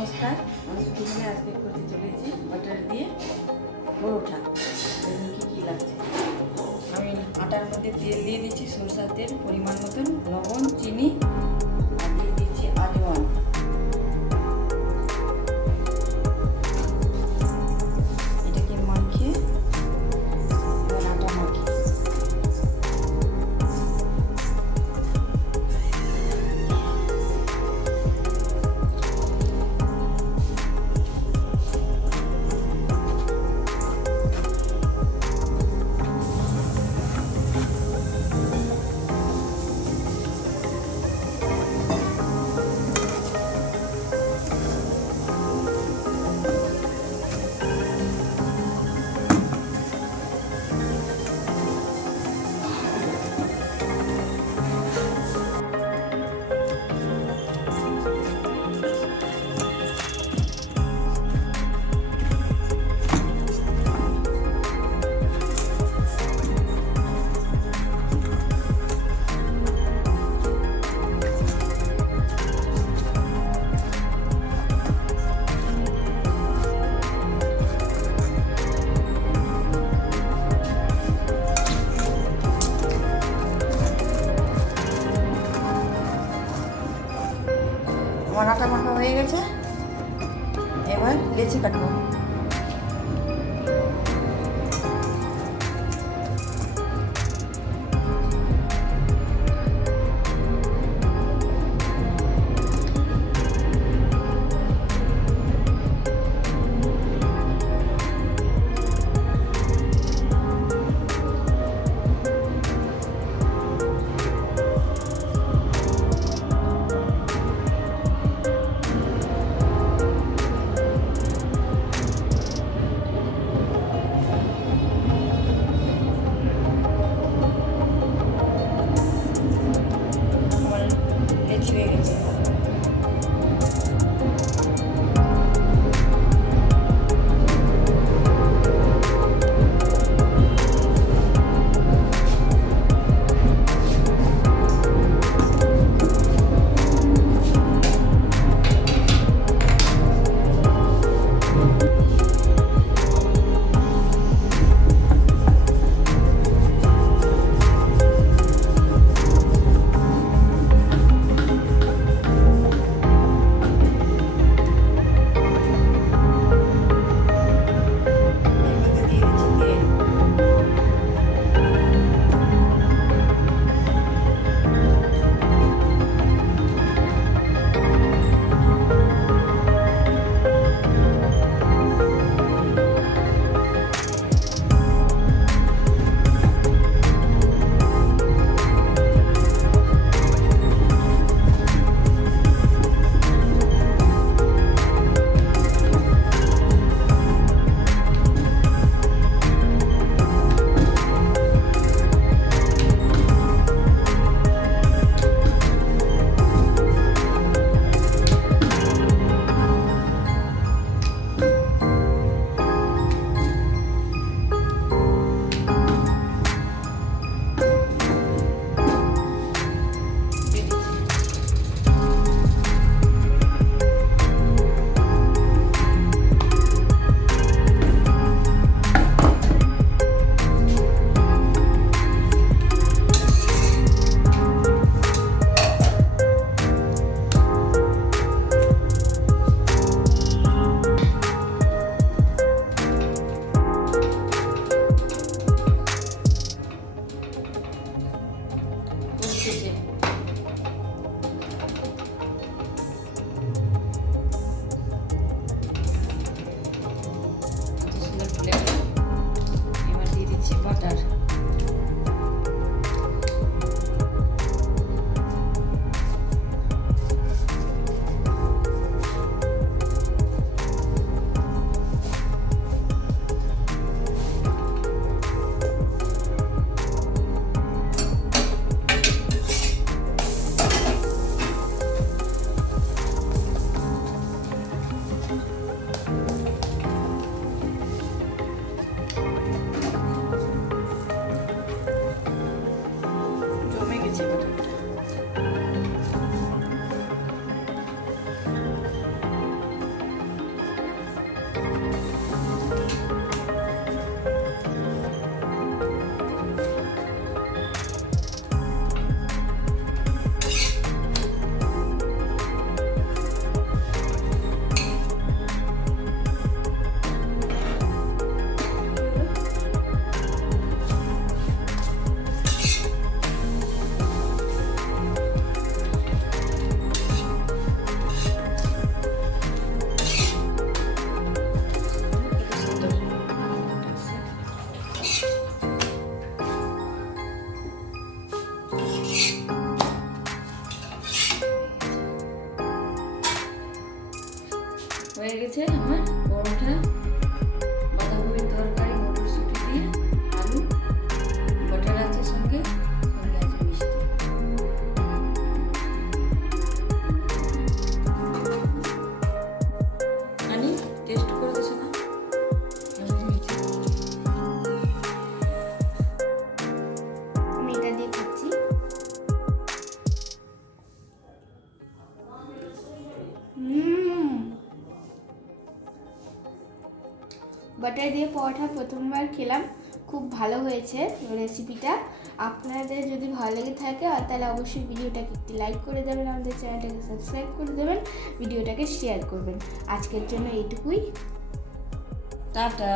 নমস্কার, আমি কিভাবে আজকে করতে চলেছি বাটার দিয়ে পরোটা। দেখুন কী কী লাগছে। আমি আটার মধ্যে তেল দিয়ে দিচ্ছি, সরষের তেল পরিমাণ মতন, লবণ, চিনি আর দিয়ে দিচ্ছি আজওয়ান। এটাকে মাখিয়ে এবার আটা মাখি। আমার আটা মাখা হয়ে গেছে, এবার লেচি কাটবো। হয়ে গেছে আমার পরোটা, বাঁধাকপির তরকারি, মটরশুঁটি দিয়ে আলু, বাটার আছে সঙ্গে আছে মিষ্টি। আনি টেস্ট করে দিছো না? আমি এটা দিয়ে খাচ্ছি। বাটার দিয়ে পরোটা প্রথমবার খেলাম, খুব ভালো হয়েছে রেসিপিটা। আপনাদের যদি ভালো লেগে থাকে তাহলে অবশ্যই ভিডিওটাকে একটি লাইক করে দেবেন, আমাদের চ্যানেলটাকে সাবস্ক্রাইব করে দেবেন, ভিডিওটাকে শেয়ার করবেন। আজকের জন্য এইটুকুই, টাটা।